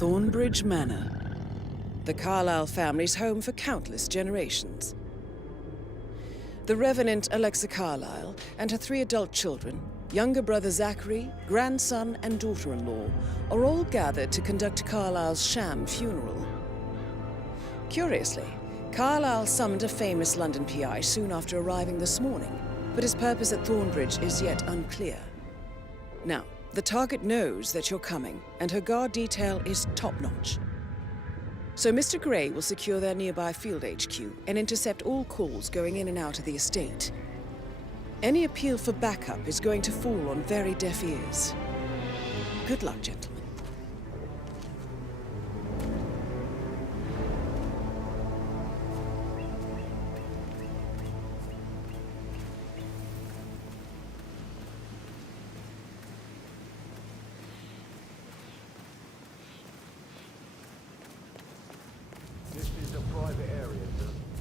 Thornbridge Manor, the Carlyle family's home for countless generations. The Revenant Alexa Carlyle and her 3 adult children, younger brother Zachary, grandson and daughter-in-law, are all gathered to conduct Carlyle's sham funeral. Curiously, Carlyle summoned a famous London PI soon after arriving this morning, but his purpose at Thornbridge is yet unclear. Now, the target knows that you're coming, and her guard detail is top-notch. So Mr. Gray will secure their nearby field HQ and intercept all calls going in and out of the estate. Any appeal for backup is going to fall on very deaf ears. Good luck, gentlemen.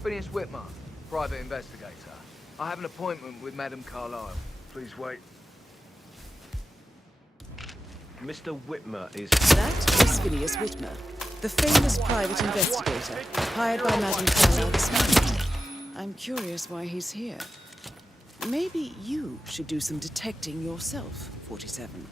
Phineas Whitmer, private investigator. I have an appointment with Madame Carlyle. Please wait. Mr. Whitmer is... That is Phineas Whitmer, the famous private investigator hired by Madame Carlyle this morning. I'm curious why he's here. Maybe you should do some detecting yourself, 47.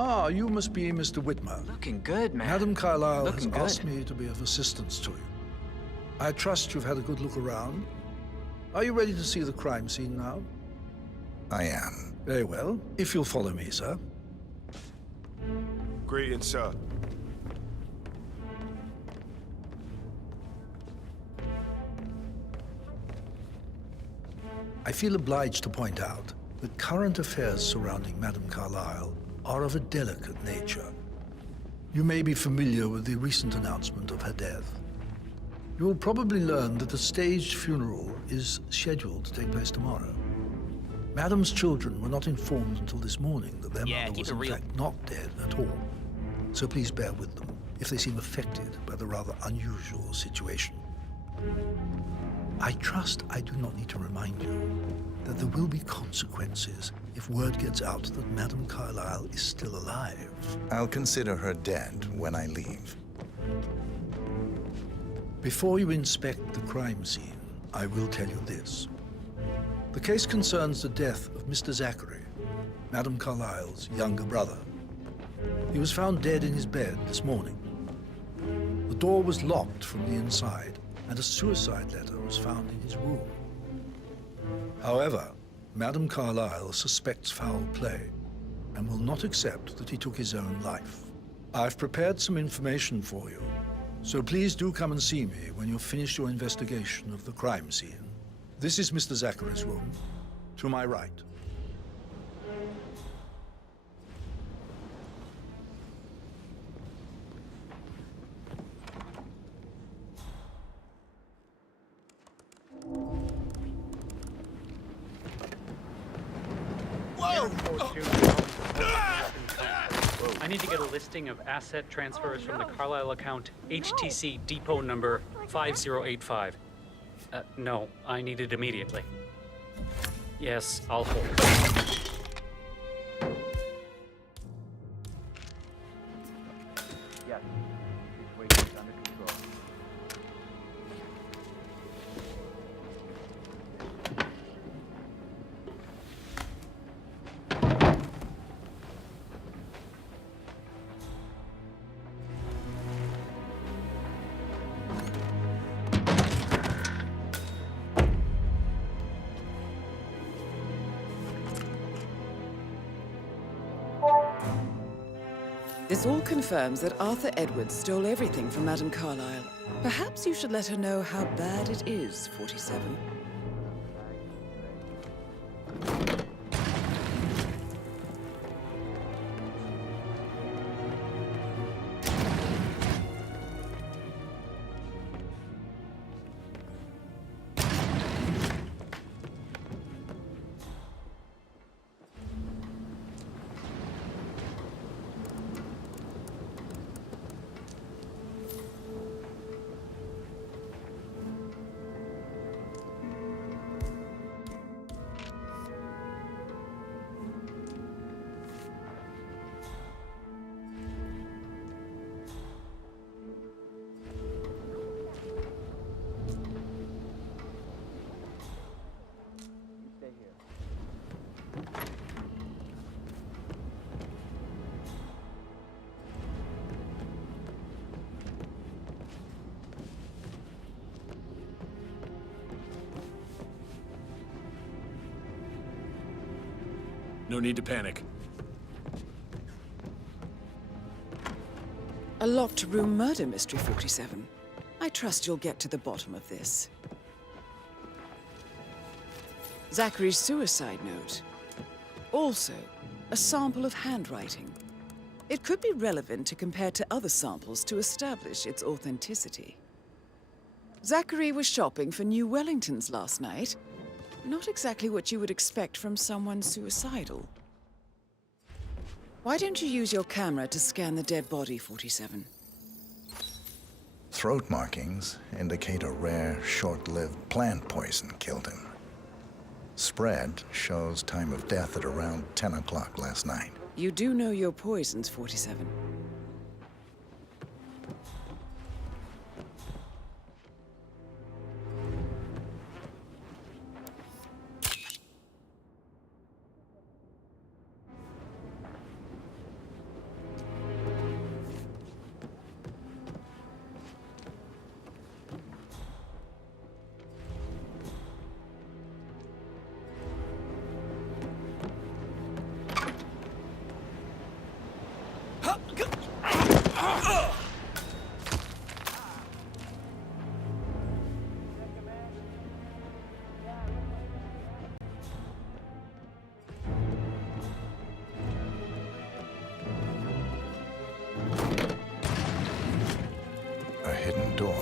Ah, you must be Mr. Whitmer. Looking good, man. Madame Carlyle has Looking asked good. me to be of assistance to you. I trust you've had a good look around. Are you ready to see the crime scene now? I am. Very well. If you'll follow me, sir. Greetings, sir. I feel obliged to point out that current affairs surrounding Madame Carlyle are of a delicate nature. You may be familiar with the recent announcement of her death. You will probably learn that a staged funeral is scheduled to take place tomorrow. Madam's children were not informed until this morning that their mother keep was it in real. fact not dead at all. So please bear with them if they seem affected by the rather unusual situation. I trust I do not need to remind you that there will be consequences if word gets out that Madame Carlyle is still alive. I'll consider her dead when I leave. Before you inspect the crime scene, I will tell you this. The case concerns the death of Mr. Zachary, Madame Carlyle's younger brother. He was found dead in his bed this morning. The door was locked from the inside, and a suicide letter was found in his room. However, Madame Carlyle suspects foul play and will not accept that he took his own life. I've prepared some information for you, so please do come and see me when you've finished your investigation of the crime scene. This is Mr. Zachary's room, to my right. I need to get a listing of asset transfers from the Carlisle account HTC depot number 5085. No, I need it immediately. Yes, I'll hold. Yes. Situation is under control. This all confirms that Arthur Edwards stole everything from Madame Carlyle. Perhaps you should let her know how bad it is, 47. Stay here. No need to panic. A locked room murder mystery, 47. I trust you'll get to the bottom of this. Zachary's suicide note. Also, a sample of handwriting. It could be relevant to compare to other samples to establish its authenticity. Zachary was shopping for New Wellingtons last night. Not exactly what you would expect from someone suicidal. Why don't you use your camera to scan the dead body, 47? Throat markings indicate a rare, short-lived plant poison killed him. Spread shows time of death at around 10 o'clock last night. You do know your poisons, 47. A hidden door.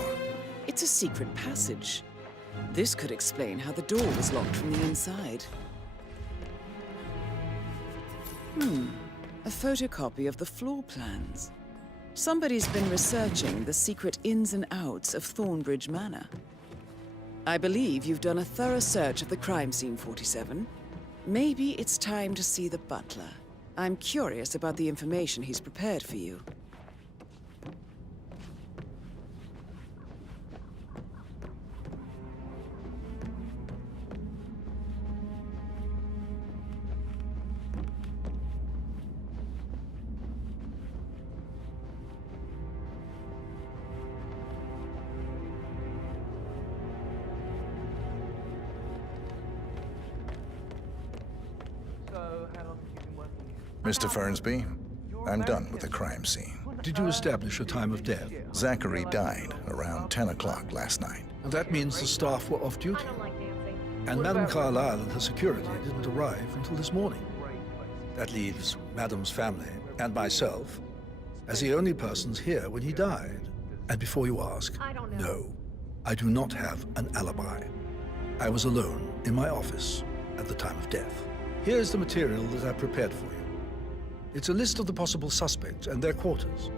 It's a secret passage. This could explain how the door was locked from the inside. A photocopy of the floor plans. Somebody's been researching the secret ins and outs of Thornbridge Manor. I believe you've done a thorough search of the crime scene, 47. Maybe it's time to see the butler. I'm curious about the information he's prepared for you. So, how long have you been working here? Mr. Fernsby, I'm done with the crime scene. Did you establish a time of death? Zachary died around 10 o'clock last night. That means the staff were off duty. And Madame Carlyle and her security didn't arrive until this morning. That leaves Madame's family and myself as the only persons here when he died. And before you ask, no, I do not have an alibi. I was alone in my office at the time of death. Here's the material that I prepared for you. It's a list of the possible suspects and their quarters.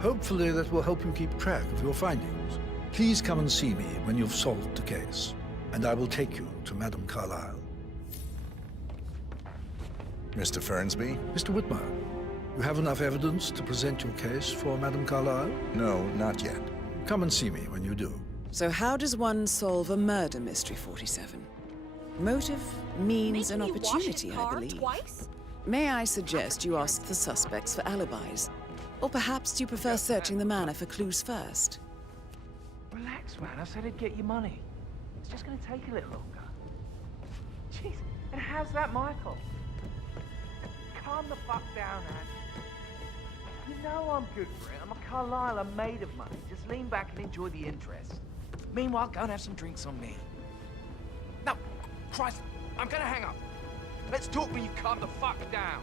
Hopefully that will help you keep track of your findings. Please come and see me when you've solved the case, and I will take you to Madame Carlyle. Mr. Fernsby? Mr. Whitmer, you have enough evidence to present your case for Madame Carlyle? No, not yet. Come and see me when you do. So how does one solve a murder mystery, 47? Motive, means, and opportunity, I believe. Twice? May I suggest you ask the suspects for alibis? Or perhaps you prefer searching the manor for clues first? Relax, man. I said I'd get you money. It's just gonna take a little longer. Jeez, and how's that my fault? Calm the fuck down, Anne. You know I'm good for it. I'm a Carlyle. I'm made of money. Just lean back and enjoy the interest. Meanwhile, go and have some drinks on me. No, Christ, I'm gonna hang up. Let's talk when you calm the fuck down.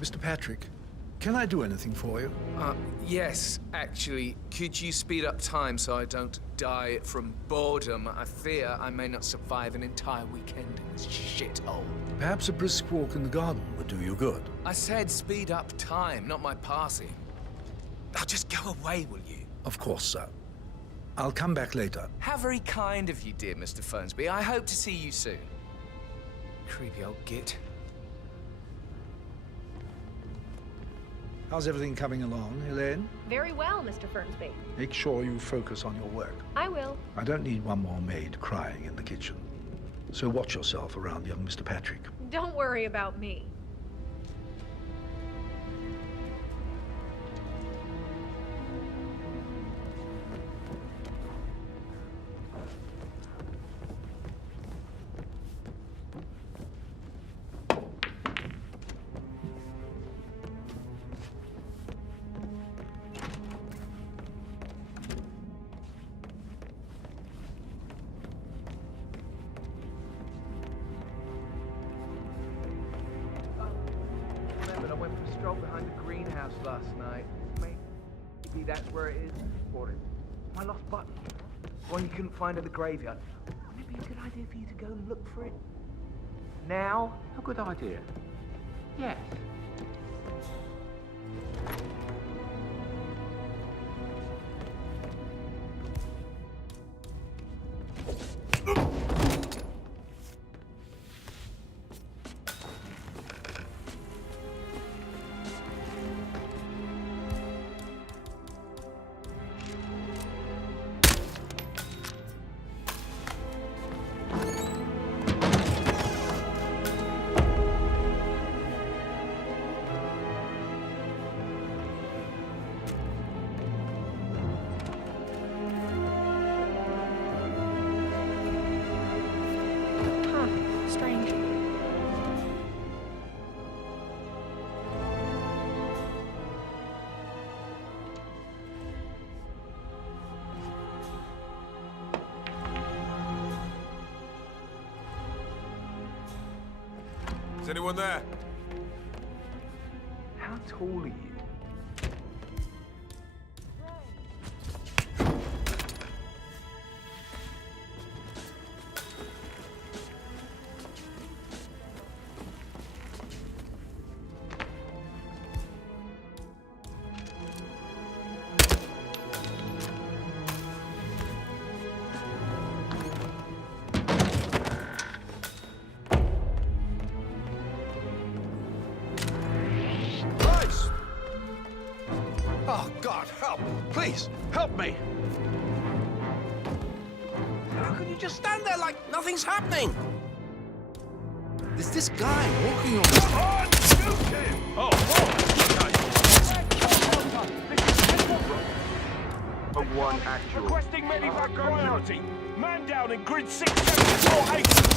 Mr. Patrick, can I do anything for you? Yes, actually. Could you speed up time so I don't die from boredom? I fear I may not survive an entire weekend in this shithole. Perhaps a brisk walk in the garden would do you good. I said speed up time, not my passing. Now just go away, will you? Of course, sir. I'll come back later. How very kind of you, dear Mr. Fernsby. I hope to see you soon. Creepy old git. How's everything coming along, Elaine? Very well, Mr. Fernsby. Make sure you focus on your work. I will. I don't need one more maid crying in the kitchen. So watch yourself around young Mr. Patrick. Don't worry about me. Remember, I went for a stroll behind the greenhouse last night. Maybe that's where it is. Or it. My lost button. One you couldn't find at the graveyard. Wouldn't it be a good idea for you to go and look for it? Now? A good idea. Yes. Is anyone there? How tall are you? Oh, God, help! Please, help me! How can you just stand there like nothing's happening? There's this guy walking on... Come on, shoot him! Oh, One actual. requesting medevac priority. Man down in grid 6748.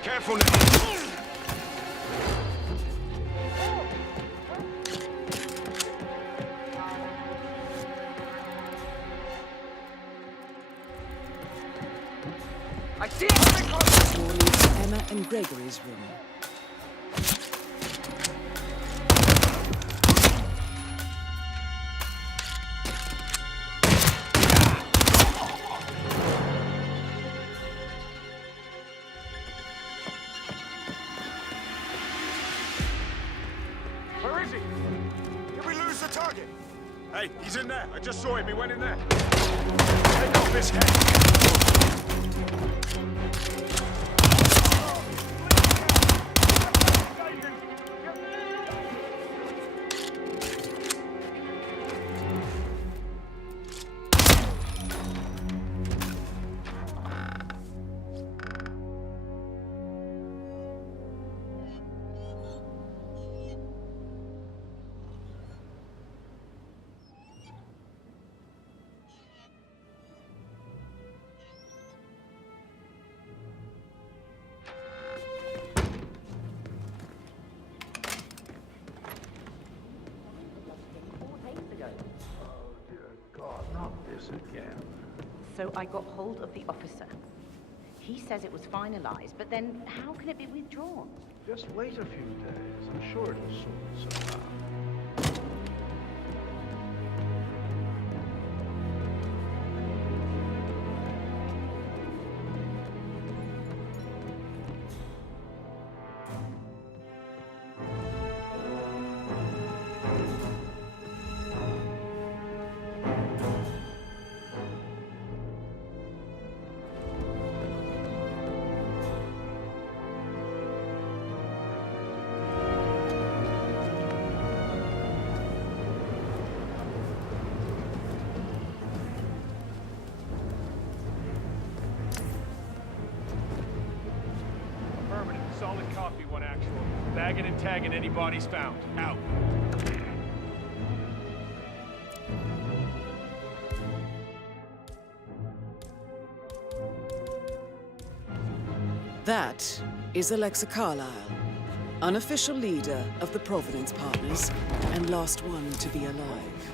Careful now. I see it! Door leads to Emma and Gregory's room. Where is he? Did we lose the target? Hey, he's in there. I just saw him. He went in there. Take off his head. So I got hold of the officer. He says it was finalized, but then how can it be withdrawn? Just wait a few days. I'm sure it'll sort itself out. Solid copy, one actual. Bagging and tagging any bodies found. Out. That is Alexa Carlyle, unofficial leader of the Providence Partners, and last one to be alive.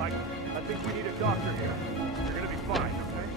I think we need a doctor here. You're gonna be fine, okay?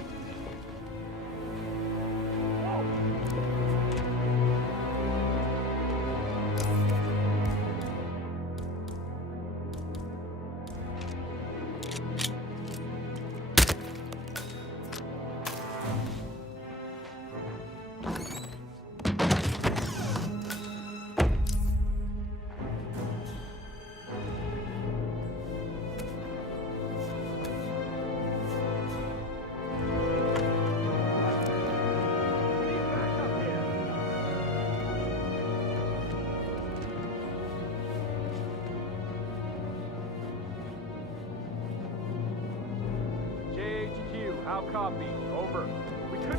I'll copy. Over. We could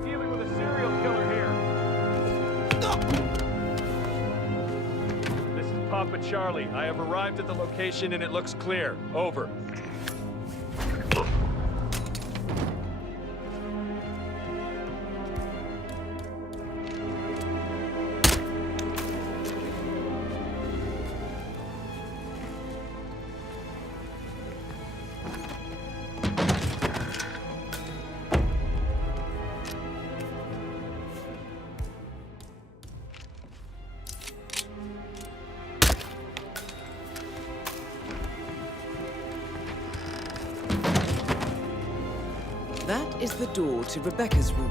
be dealing with a serial killer here. This is Papa Charlie. I have arrived at the location and it looks clear. Over. That is the door to Rebecca's room.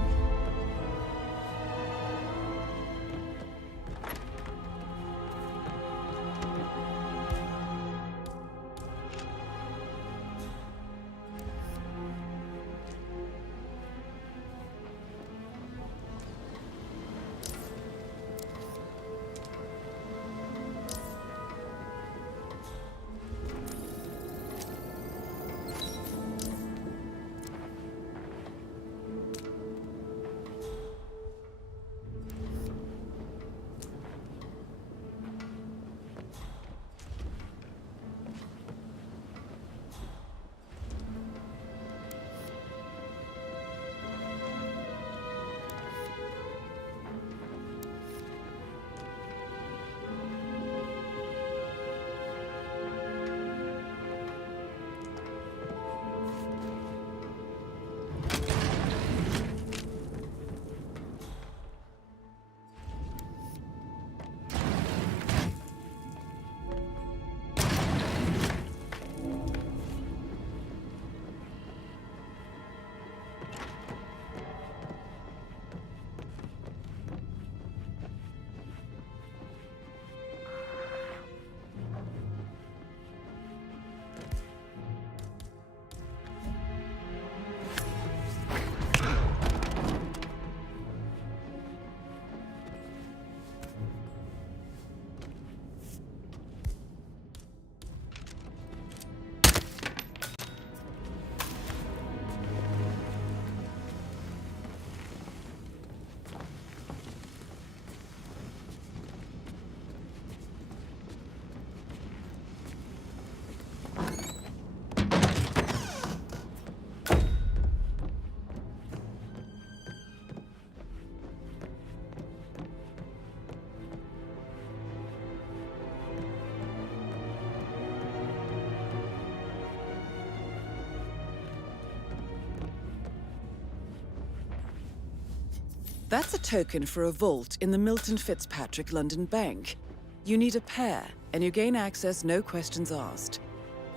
That's a token for a vault in the Milton Fitzpatrick London Bank. You need a pair, and you gain access no questions asked.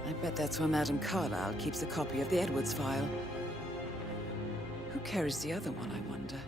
I bet that's where Madame Carlyle keeps a copy of the Edwards file. Who carries the other one, I wonder?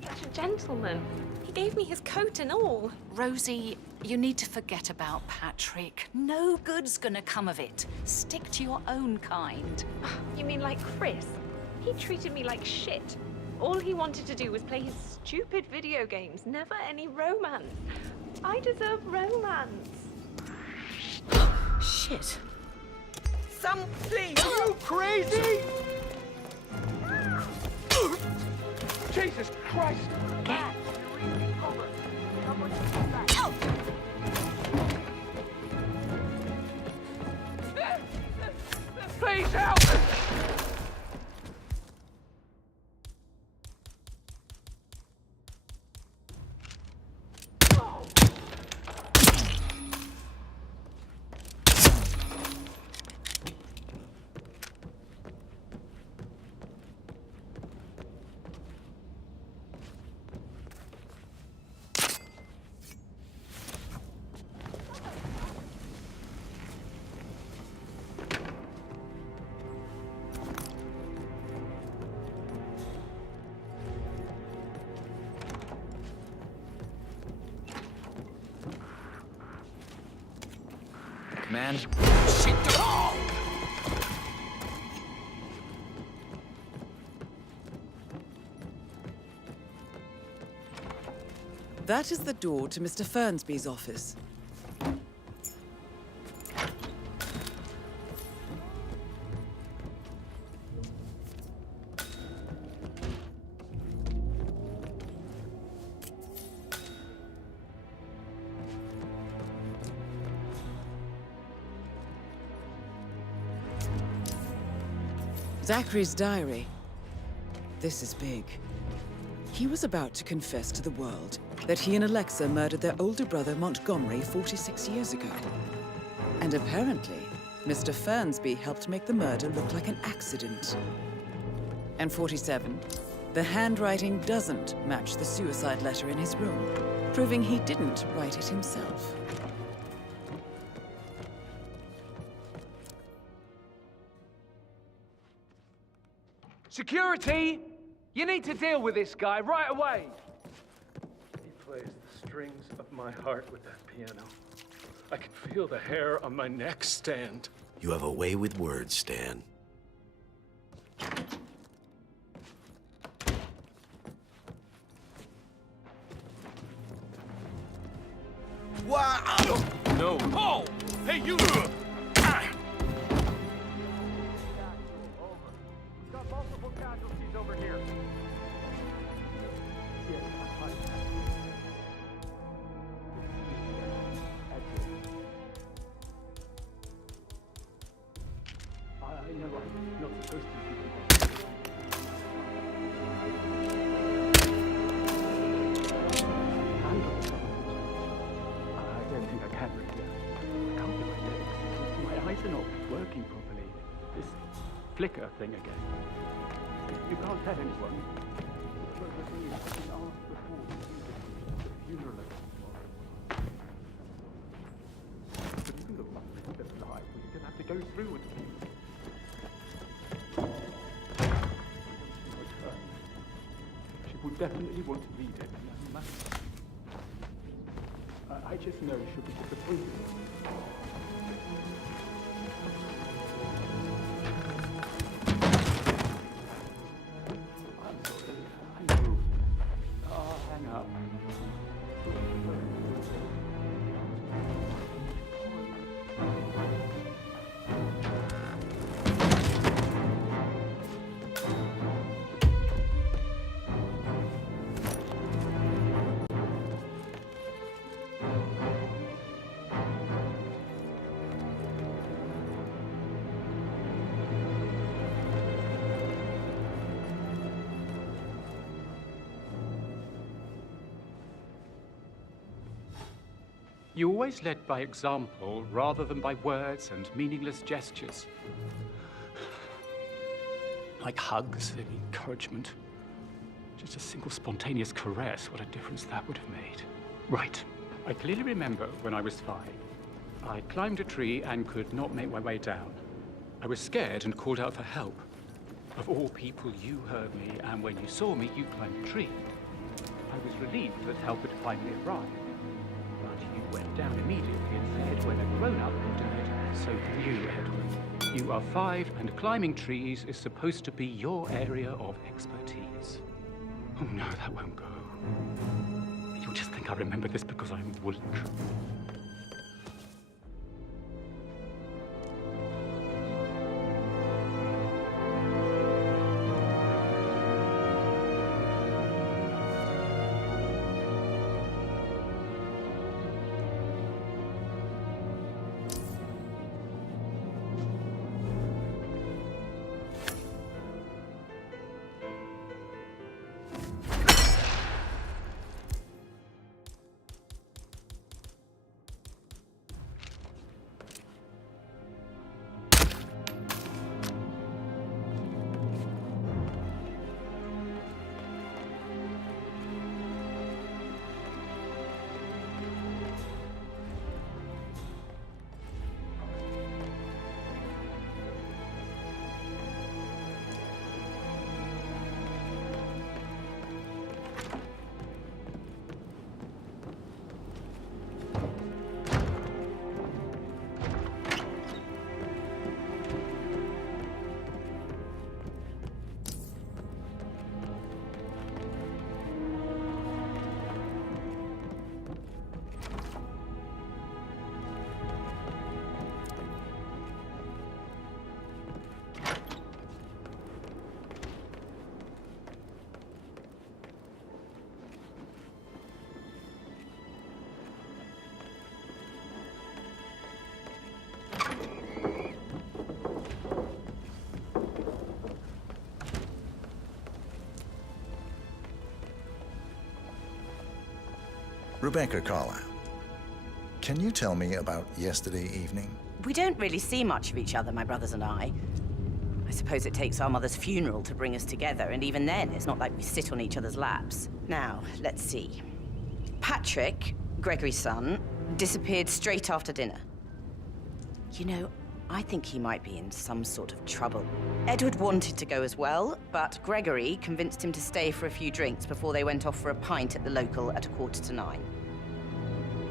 Such a gentleman. He gave me his coat and all. Rosie, You need to forget about Patrick. No good's gonna come of it. Stick to your own kind. You mean like Chris? He treated me like shit. All he wanted to do was play his stupid video games, never any romance. I deserve romance. Shit. Something! Are you crazy? Jesus Christ! Get. Please help! Man. Shit! Oh! That is the door to Mr. Fernsby's office. Zachary's diary. This is big. He was about to confess to the world that he and Alexa murdered their older brother Montgomery 46 years ago. And apparently, Mr. Fernsby helped make the murder look like an accident. And 47, the handwriting doesn't match the suicide letter in his room, proving he didn't write it himself. Security! You need to deal with this guy right away! He plays the strings of my heart with that piano. I can feel the hair on my neck stand. You have a way with words, Stan. Wow! No. Oh! Hey, you! Over here. I know I'm not supposed to be. I don't think I can, Rita. I can't do my legs. My eyes are not working properly. This flicker thing again. You can't tell anyone. Well, the thing is, I can ask before the funeral tomorrow. But even the months that's live, we're going to have to go through with it. She would definitely want to read it, and I must. I just know she'll be disappointed. You always led by example rather than by words and meaningless gestures. Like hugs and encouragement. Just a single spontaneous caress, what a difference that would have made. Right. I clearly remember when I was 5. I climbed a tree and could not make my way down. I was scared and called out for help. Of all people, you heard me, and when you saw me, you climbed the tree. I was relieved that help had finally arrived. But you went down immediately and said, when a grown-up can do it, so can you, Edward. You are 5, and climbing trees is supposed to be your area of expertise. Oh no, that won't go. You'll just think I remember this because I'm weak. Rebecca Carlyle, can you tell me about yesterday evening? We don't really see much of each other, my brothers and I. I suppose it takes our mother's funeral to bring us together, and even then, it's not like we sit on each other's laps. Now, let's see. Patrick, Gregory's son, disappeared straight after dinner. You know, I think he might be in some sort of trouble. Edward wanted to go as well, but Gregory convinced him to stay for a few drinks before they went off for a pint at the local at 9:15.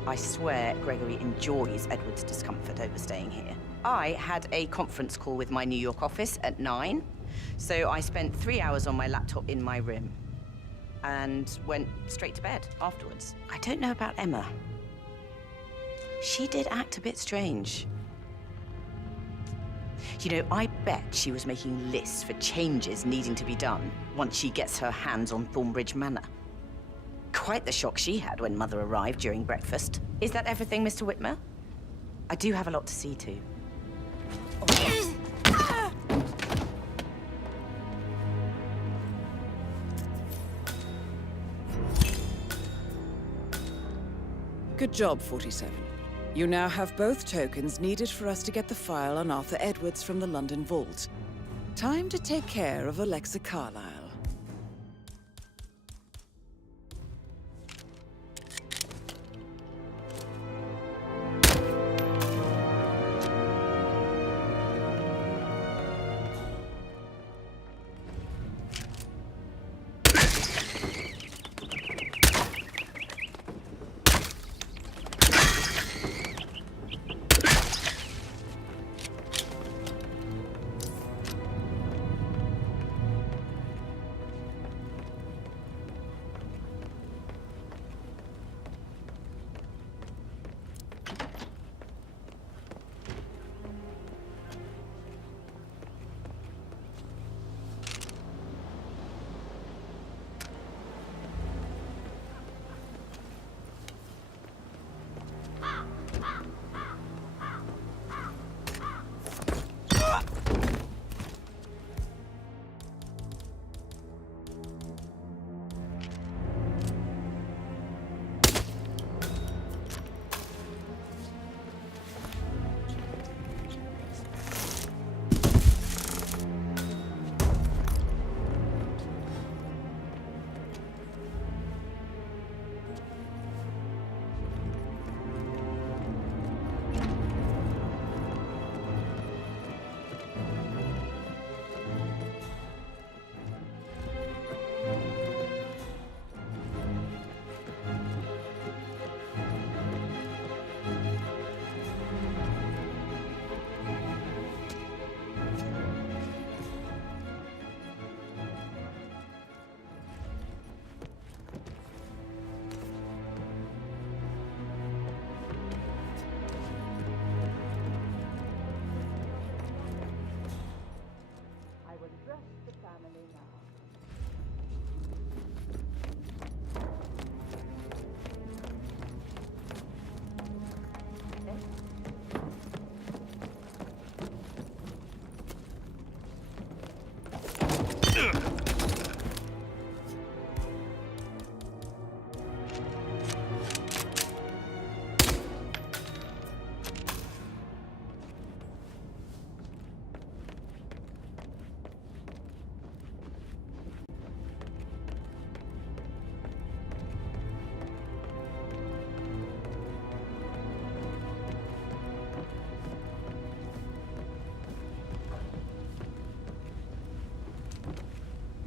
I swear Gregory enjoys Edward's discomfort over staying here. I had a conference call with my New York office at 9, so I spent 3 hours on my laptop in my room and went straight to bed afterwards. I don't know about Emma. She did act a bit strange. You know, I bet she was making lists for changes needing to be done once she gets her hands on Thornbridge Manor. Quite the shock she had when Mother arrived during breakfast. Is that everything, Mr. Whitmer? I do have a lot to see to. Good job, 47. You now have both tokens needed for us to get the file on Arthur Edwards from the London Vault. Time to take care of Alexa Carlyle.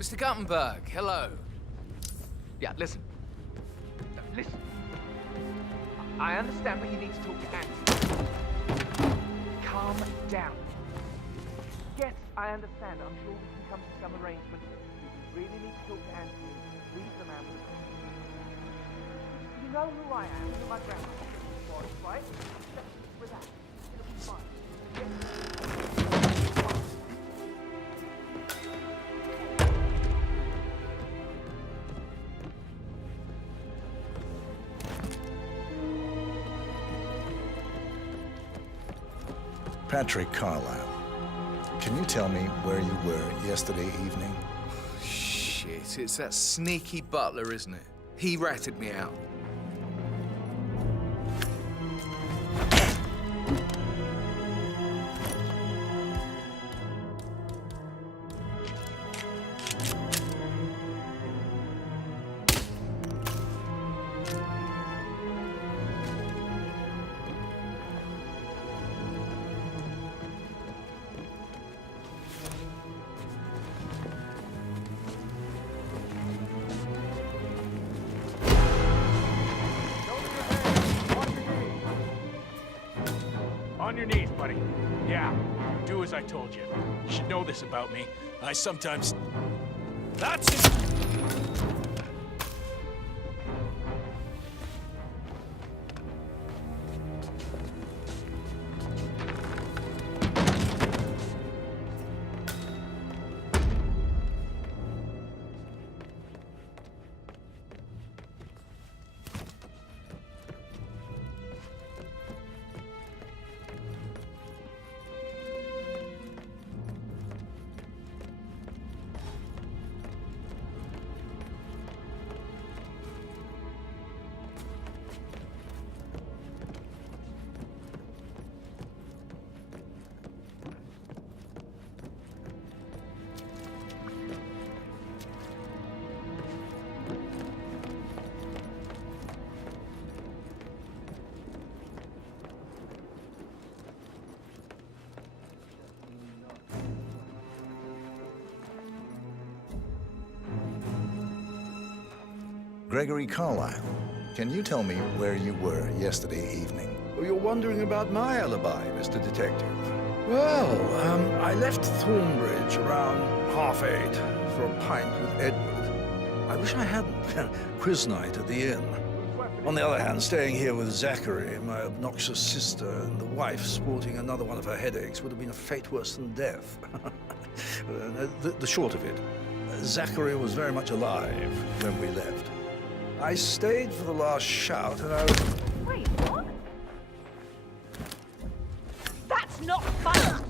Mr. Guttenberg, hello. Yeah, listen. No, listen. I understand, but you need to talk to Anthony. Calm down. Yes, I understand. I'm sure we can come to some arrangement. We really need to talk to Anthony. Leave the man with the problem. You know who I am. You're my grandmother. Right? Relax. It'll be fine. Patrick Carlisle, can you tell me where you were yesterday evening? Shit, it's that sneaky butler, isn't it? He ratted me out. On your knees, buddy. Yeah, do as I told you. You should know this about me. I sometimes... That's it! Gregory Carlisle, can you tell me where you were yesterday evening? Oh, you're wondering about my alibi, Mr. Detective. Well, I left Thornbridge around 8:30 for a pint with Edward. I wish I hadn't. Quiz night at the inn. On the other hand, staying here with Zachary, my obnoxious sister, and the wife sporting another one of her headaches would have been a fate worse than death. The short of it, Zachary was very much alive when we left. I stayed for the last shout, and I was... Wait, what? That's not fun!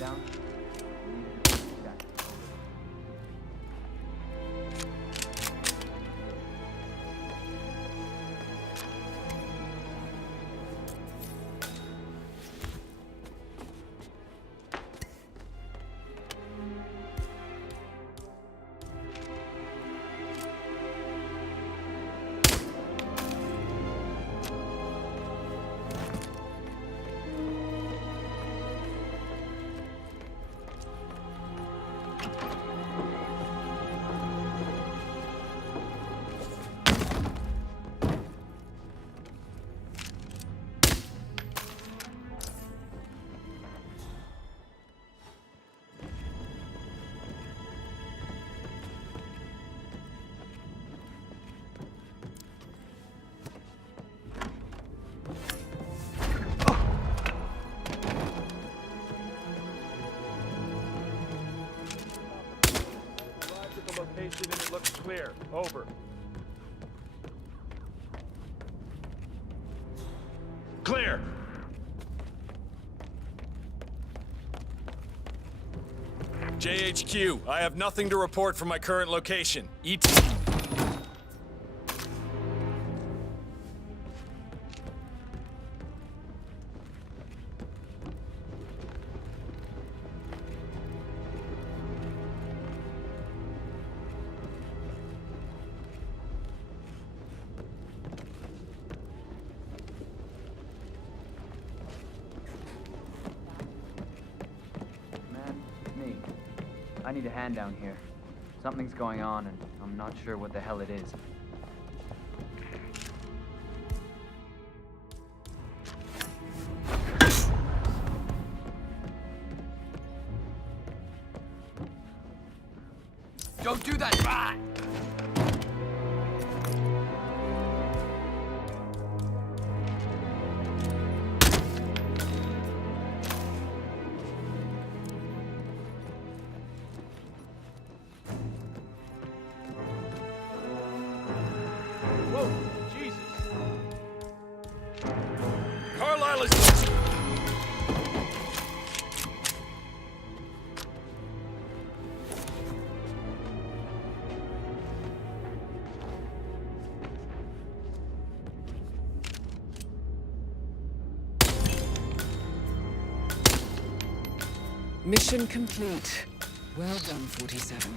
Down. And it looks clear. Over. Clear! JHQ, I have nothing to report from my current location. ET... need a hand down here. Something's going on, and I'm not sure what the hell it is. Don't do that! Ah! Whoa, Jesus. Carlisle is... Mission complete. Well done, 47.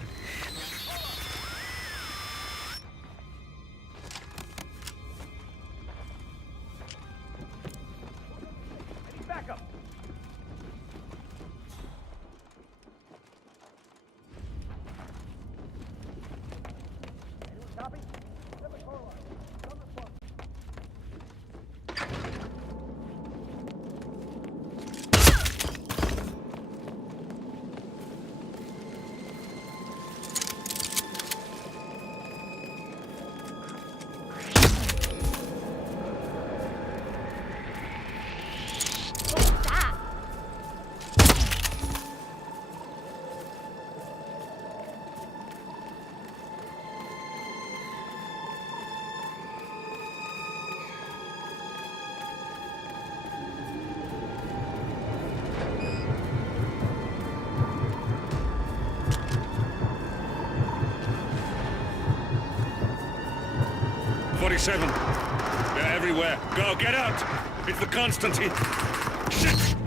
They're everywhere. Go, get out! It's the Constantine. Shit!